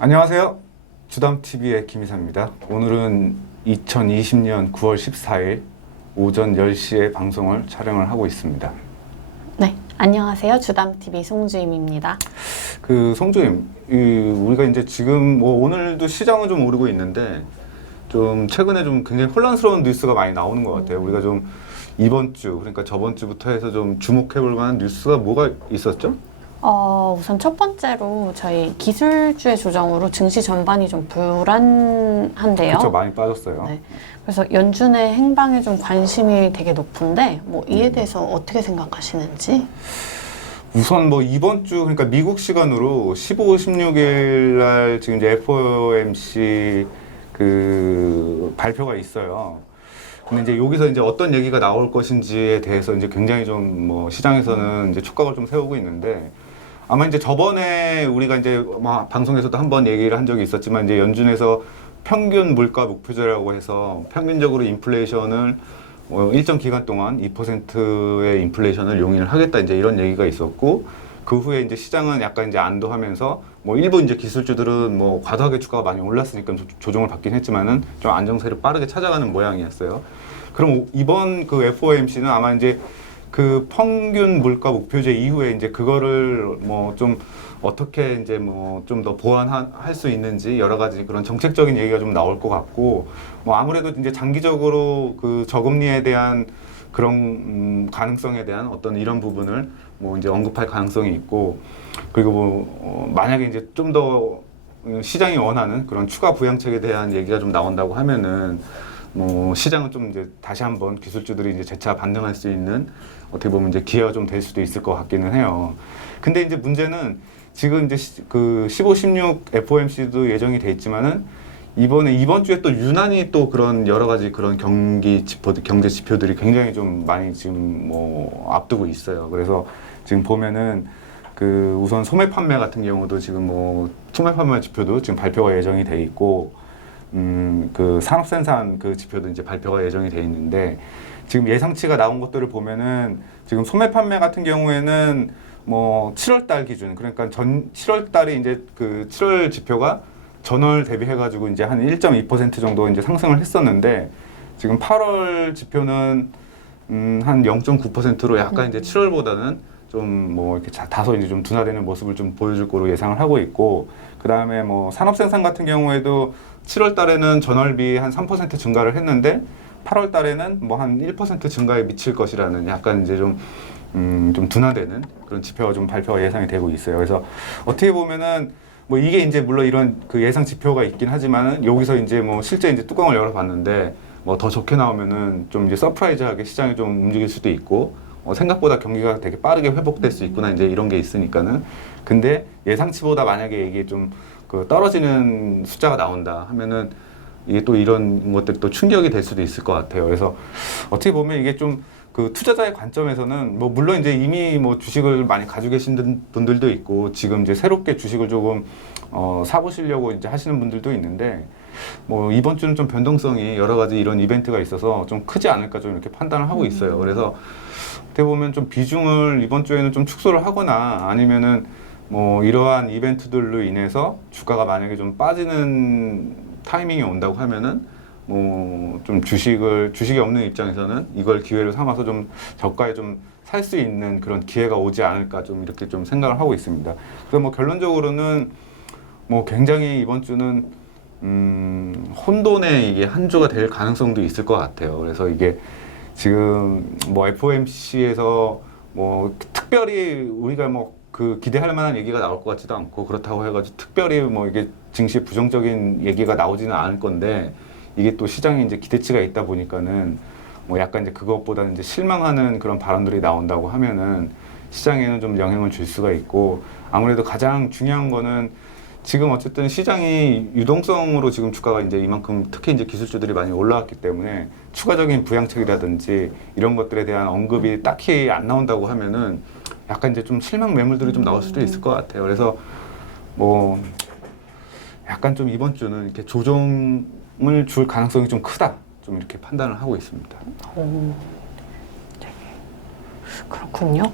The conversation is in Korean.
안녕하세요. 주담TV의 김이사입니다. 오늘은 2020년 9월 14일 오전 10시에 방송을 촬영을 하고 있습니다. 네, 안녕하세요. 주담TV 송주임입니다. 송주임, 우리가 이제 지금 오늘도 시장은 좀 오르고 있는데 좀 최근에 좀 굉장히 혼란스러운 뉴스가 많이 나오는 것 같아요. 우리가 좀 이번 주, 그러니까 저번 주부터 해서 좀 주목해 볼 만한 뉴스가 뭐가 있었죠? 우선 첫 번째로 저희 기술주의 조정으로 증시 전반이 좀 불안한데요. 그렇죠, 많이 빠졌어요. 네, 그래서 연준의 행방에 좀 관심이 되게 높은데 이에 대해서 어떻게 생각하시는지? 우선 이번 주, 그러니까 미국 시간으로 15, 16일 날 지금 이제 FOMC 발표가 있어요. 근데 이제 여기서 이제 어떤 얘기가 나올 것인지에 대해서 이제 굉장히 좀 시장에서는 이제 촉각을 좀 세우고 있는데, 아마 이제 저번에 우리가 이제 방송에서도 한번 얘기를 한 적이 있었지만, 이제 연준에서 평균 물가 목표제라고 해서 평균적으로 인플레이션을 일정 기간 동안 2%의 인플레이션을 용인을 하겠다, 이제 이런 얘기가 있었고, 그 후에 이제 시장은 약간 이제 안도하면서 일부 이제 기술주들은 과도하게 주가가 많이 올랐으니까 조정을 받긴 했지만은 좀 안정세를 빠르게 찾아가는 모양이었어요. 그럼 이번 FOMC는 아마 이제 평균 물가 목표제 이후에 이제 그거를 좀 어떻게 이제 좀 더 보완할 수 있는지 여러 가지 그런 정책적인 얘기가 좀 나올 것 같고, 아무래도 이제 장기적으로 저금리에 대한 그런 가능성에 대한 어떤 이런 부분을 이제 언급할 가능성이 있고, 그리고 만약에 이제 좀 더 시장이 원하는 그런 추가 부양책에 대한 얘기가 좀 나온다고 하면은 시장은 좀 이제 다시 한번 기술주들이 이제 재차 반등할 수 있는 어떻게 보면 이제 기회가 좀 될 수도 있을 것 같기는 해요. 근데 이제 문제는 지금 이제 15, 16 FOMC도 예정이 돼 있지만은 이번 주에 또 유난히 또 그런 여러 가지 그런 경제 지표들이 굉장히 좀 많이 지금 앞두고 있어요. 그래서 지금 보면은 우선 소매 판매 같은 경우도 지금 소매 판매 지표도 지금 발표가 예정이 돼 있고, 산업 생산 지표도 이제 발표가 예정이 돼 있는데, 지금 예상치가 나온 것들을 보면은 지금 소매 판매 같은 경우에는 7월 달 기준, 그러니까 7월 달에 이제 7월 지표가 전월 대비해가지고 이제 한 1.2% 정도 이제 상승을 했었는데, 지금 8월 지표는 한 0.9%로 약간 이제 7월보다는 좀 이렇게 다소 이제 좀 둔화되는 모습을 좀 보여줄 거로 예상을 하고 있고, 그 다음에 산업 생산 같은 경우에도 7월 달에는 전월비 한 3% 증가를 했는데 8월 달에는 한 1% 증가에 미칠 것이라는 약간 이제 좀 둔화되는 그런 지표가 좀 발표가 예상이 되고 있어요. 그래서 어떻게 보면은 이게 이제 물론 이런 예상 지표가 있긴 하지만은 여기서 이제 실제 이제 뚜껑을 열어봤는데 더 좋게 나오면은 좀 이제 서프라이즈하게 시장이 좀 움직일 수도 있고, 생각보다 경기가 되게 빠르게 회복될 수 있구나, 이제 이런 게 있으니까는. 근데 예상치보다 만약에 이게 좀 떨어지는 숫자가 나온다 하면은 이게 또 이런 것들이 또 충격이 될 수도 있을 것 같아요. 그래서 어떻게 보면 이게 좀 투자자의 관점에서는 물론 이제 이미 주식을 많이 가지고 계신 분들도 있고, 지금 이제 새롭게 주식을 조금 사보시려고 이제 하시는 분들도 있는데, 이번 주는 좀 변동성이 여러 가지 이런 이벤트가 있어서 좀 크지 않을까 좀 이렇게 판단을 하고 있어요. 그래서 어떻게 보면 좀 비중을 이번 주에는 좀 축소를 하거나, 아니면은 이러한 이벤트들로 인해서 주가가 만약에 좀 빠지는 타이밍이 온다고 하면은 좀 주식이 없는 입장에서는 이걸 기회로 삼아서 좀 저가에 좀 살 수 있는 그런 기회가 오지 않을까 좀 이렇게 좀 생각을 하고 있습니다. 그래서 결론적으로는 굉장히 이번 주는 혼돈의 이게 한 주가 될 가능성도 있을 것 같아요. 그래서 이게 지금 FOMC에서 특별히 우리가 기대할 만한 얘기가 나올 것 같지도 않고, 그렇다고 해가지고 특별히 이게 증시에 부정적인 얘기가 나오지는 않을 건데, 이게 또 시장에 이제 기대치가 있다 보니까는 약간 이제 그것보다는 이제 실망하는 그런 발언들이 나온다고 하면은 시장에는 좀 영향을 줄 수가 있고, 아무래도 가장 중요한 거는 지금 어쨌든 시장이 유동성으로 지금 주가가 이제 이만큼 특히 이제 기술주들이 많이 올라왔기 때문에 추가적인 부양책이라든지 이런 것들에 대한 언급이 딱히 안 나온다고 하면은 약간 이제 좀 실망 매물들이 좀 나올 수도 있을 것 같아요. 그래서 약간 좀 이번 주는 이렇게 조정을 줄 가능성이 좀 크다, 좀 이렇게 판단을 하고 있습니다. 되게 그렇군요.